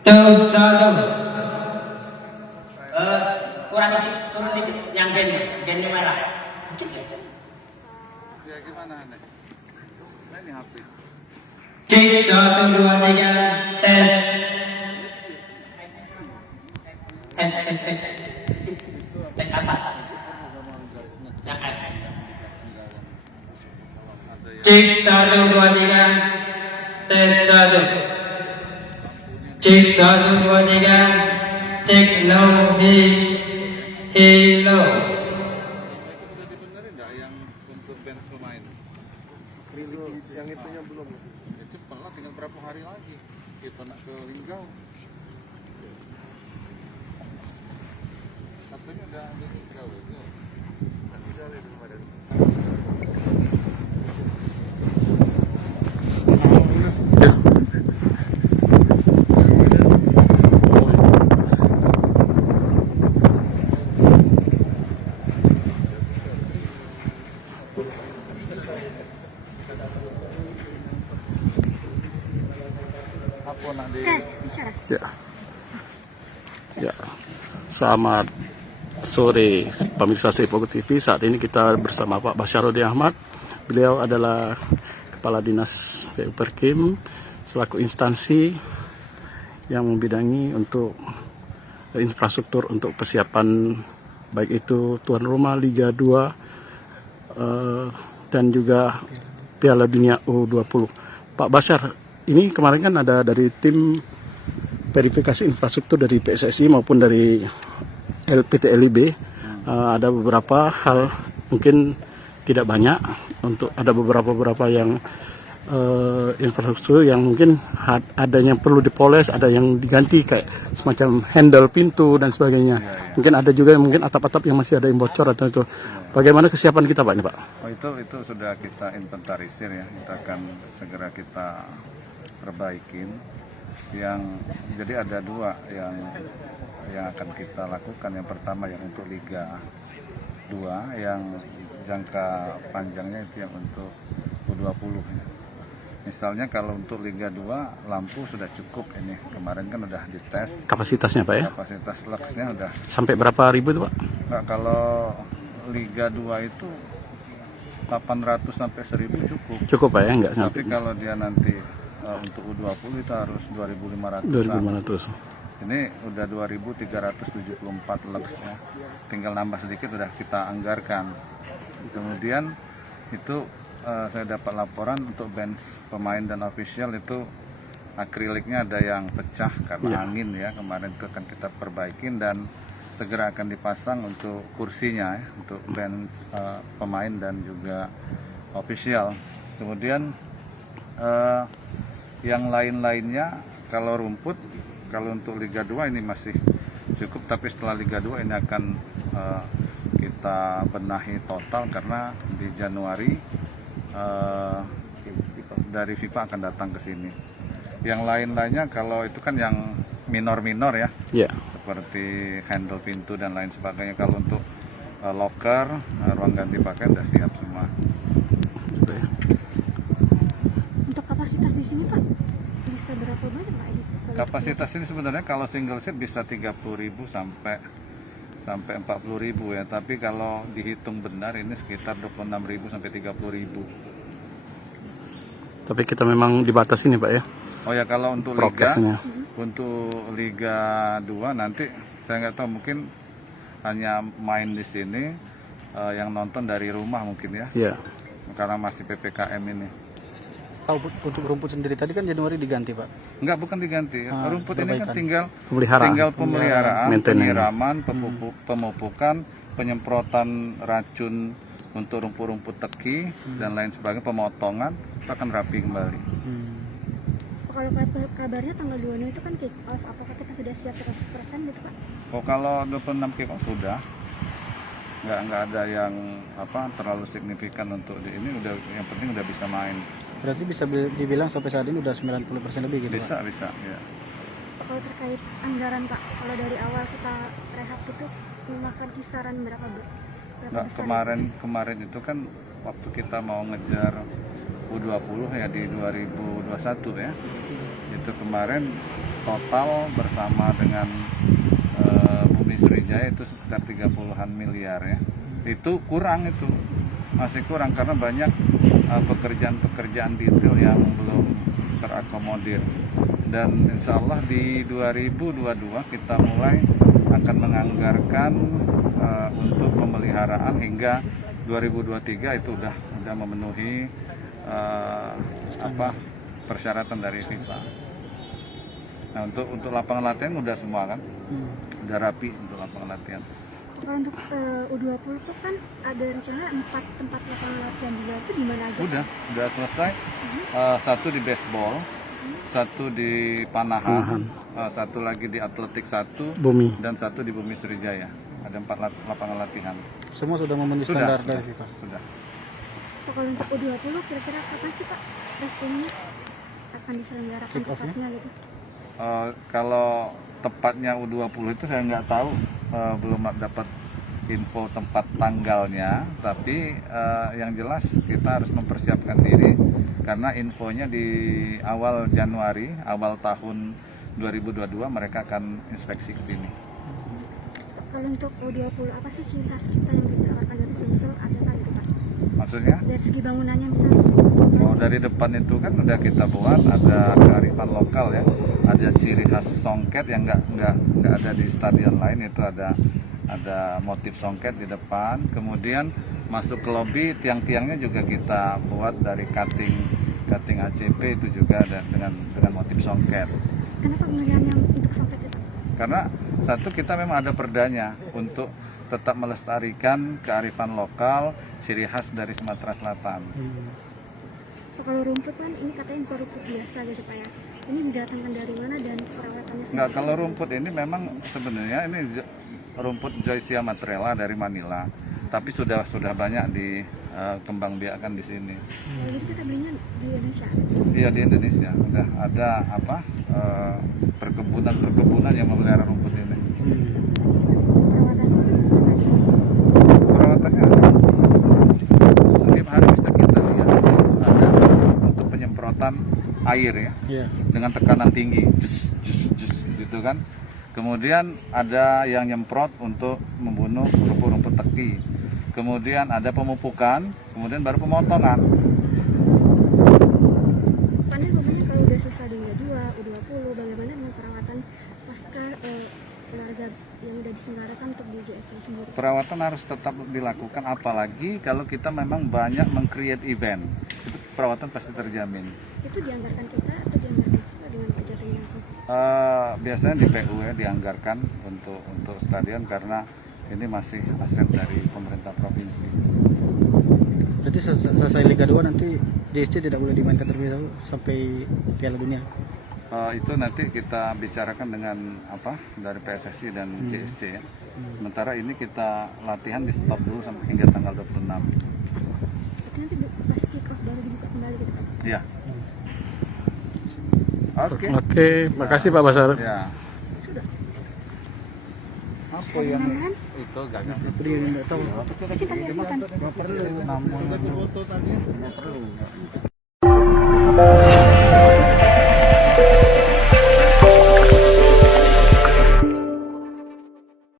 Tuh satu. Kurang dikit, turun dikit. Yang gennya merah. Dikit ya. Ya gimana nih? Nah, ini habis. Cek 1, 2, 3. Tes. Tes atas. Yang atas. Cek 1, 2, 3. Tes 1. Cek 1, 2, 3. Cek low, hey low. Udah dibenerin nggak yang untuk bench pemain? Yang itunya belum. Ya cepet lah, tinggal berapa hari lagi kita nak ke Linggau. Katanya udah ada Linggau itu. Tidak ada kemarin. Apa nak di Ya. Ya. Selamat sore pemirsa Sepogo TV. Saat ini kita bersama Pak Basyarudin Ahmad. Beliau adalah Kepala Dinas PU Perkim selaku instansi yang membidangi untuk infrastruktur untuk persiapan baik itu tuan rumah Liga 2 dan juga Piala Dunia U20. Pak Basyar, ini kemarin kan ada dari tim verifikasi infrastruktur dari PSSI maupun dari PT LIB. Ada beberapa hal, mungkin tidak banyak, untuk ada beberapa yang infrastruktur yang mungkin ada yang perlu dipoles, ada yang diganti kayak semacam handle pintu dan sebagainya. Mungkin ada juga yang mungkin atap-atap yang masih ada yang bocor atau itu. Bagaimana kesiapan kita Pak ini Pak? Oh itu sudah kita inventarisir ya, kita akan segera kita perbaikin. Jadi ada dua yang akan kita lakukan. Yang pertama yang untuk Liga 2 yang jangka panjangnya itu yang untuk U20 ya. Misalnya kalau untuk Liga 2 lampu sudah cukup ini, kemarin kan udah dites Kapasitasnya Pak ya? kapasitas luxnya udah. Sampai berapa ribu itu Pak? Nah, kalau Liga 2 itu 800 sampai 1000 cukup. Cukup Pak ya? Enggak Tapi sampai kalau dia nanti untuk U20 itu harus 2500. 2500. Ini udah 2374 lux ya. Tinggal nambah sedikit udah kita anggarkan. Kemudian itu saya dapat laporan untuk bench pemain dan official itu akriliknya ada yang pecah karena angin ya. Kemarin itu akan kita perbaikin dan segera akan dipasang untuk kursinya ya, untuk bench pemain dan juga official. Kemudian yang lain-lainnya kalau rumput, kalau untuk Liga 2 ini masih cukup, tapi setelah Liga 2 ini akan kita benahi total karena di Januari dari FIFA akan datang ke sini. Yang lain-lainnya kalau itu kan yang minor-minor ya, Ya. seperti handle pintu dan lain sebagainya. Kalau untuk locker, ruang ganti pakaian udah siap semua. Gitu ya. Untuk kapasitas di sini Pak, bisa berapa banyak Pak ini? Kapasitas ini sebenarnya kalau single seat bisa 30.000 sampai 40.000 ya. Tapi kalau dihitung benar ini sekitar 26.000 sampai 30.000. Tapi kita memang dibatasi nih Pak ya? Oh ya, kalau untuk Prokesnya. Liga 2 nanti saya nggak tahu, mungkin hanya main di sini yang nonton dari rumah mungkin ya. Iya. Karena masih PPKM ini. Untuk rumput sendiri tadi kan Januari diganti Pak. Enggak, bukan diganti. Rumput ini kan perbaikan. tinggal Pemeliharaan. pemeliharaan, Maintenance. penyiraman, pemupukan, penyemprotan racun untuk rumput-rumput teki dan lain sebagainya, pemotongan, itu akan rapi kembali. Kalau kabarnya tanggal 2 itu kan kick off, apakah kita sudah siap 100% gitu Pak? Oh, kalau 26 kick off sudah. Nggak ada yang terlalu signifikan untuk ini, udah, yang penting udah bisa main. Berarti bisa dibilang sampai saat ini udah 90% lebih gitu Pak? Bisa ya. Kalau terkait anggaran Pak, kalau dari awal kita rehab itu memakan kisaran berapa Bu? Berapa Nggak, besar? kemarin itu kan waktu kita mau ngejar U20 ya di 2021 ya. Itu kemarin total bersama dengan Bumi Sriwijaya itu sekitar 30-an miliar ya. Itu kurang, itu masih kurang karena banyak pekerjaan-pekerjaan detail yang belum terakomodir. Dan insya Allah di 2022 kita mulai akan menganggarkan untuk pemeliharaan hingga 2023 itu udah memenuhi persyaratan dari FIFA. Nah untuk lapangan latihan udah semua kan, udah rapi untuk lapangan latihan. Kalau untuk U20 itu kan ada rencana 4 tempat lapangan latihan juga, itu di mana aja? Udah selesai. Satu di baseball, satu di Panahan, satu lagi di atletik Bumi. dan satu di Bumi Sriwijaya. Ada 4 lapangan latihan. Semua sudah memenuhi standar dari FIFA. Sudah. Kalau untuk U20 kira-kira kapan sih Pak resminya akan diselenggarakan Kick off-nya? tepatnya gitu? Kalau tepatnya U20 itu saya nggak tahu, belum dapat info tempat tanggalnya, tapi yang jelas kita harus mempersiapkan diri karena infonya di awal Januari, awal tahun 2022 mereka akan inspeksi ke sini. Kalau untuk U20 apa sih ciri khas kita yang ditawarkan dari Sumsel atlet gitu Pak? Maksudnya? Dari segi bangunannya misalnya? Oh, dari depan itu kan udah kita buat ada kearifan lokal ya, ada ciri khas songket yang nggak ada di stadion lain, itu ada motif songket di depan. Kemudian masuk ke lobi, tiang-tiangnya juga kita buat dari cutting ACP itu juga ada dengan motif songket. Kenapa pemilihan yang untuk songket itu? Karena satu, kita memang ada perdanya untuk tetap melestarikan kearifan lokal, ciri khas dari Sumatera Selatan. Kalau rumput kan ini katanya bukan rumput biasa gitu Pak ya. Ini didatangkan dari mana dan perawatannya sendiri? Enggak, kalau rumput ini memang sebenarnya ini rumput Joycia Matrela dari Manila, tapi sudah banyak dikembangbiakan di sini. Jadi kita belinya di Indonesia? Iya, di Indonesia udah ada perkebunan yang memelihara rumput ini. Perawatannya susah nggak? Perawatannya setiap hari bisa kita lihat di situ ada untuk penyemprotan air ya, dengan tekanan tinggi, jus gitu kan. Kemudian ada yang nyemprot untuk membunuh rumput-rumput teki. Kemudian ada pemupukan, kemudian baru pemotongan. Pandai ngomongnya kalau udah selesai di Liga 2, U20, bagaimana dengan perawatan pasca olahraga yang udah diselenggarakan untuk di JSC sendiri? Perawatan harus tetap dilakukan, apalagi kalau kita memang banyak meng-create event. Itu perawatan pasti terjamin. Itu dianggarkan kita atau dianggarkan juga dengan Pak Jateng Yangko? Biasanya di PU ya dianggarkan untuk stadion karena ini masih aset dari pemerintah provinsi. Jadi selesai Liga 2 nanti JSC tidak boleh dimainkan terlebih dahulu sampai Piala Dunia. Itu nanti kita bicarakan dengan dari PSSI dan JSC ya. Sementara ini kita latihan di stop dulu sampai hingga tanggal 26. Berarti nanti pas kick off baru dibuka kembali gitu Pak? Iya. Oke, makasih Pak Basar. Ya. Sudah. Apa yang Tambahan? itu gagal? Dia tidak tahu. Simpan ya, simpan. Nggak perlu, namun foto tadi nggak perlu.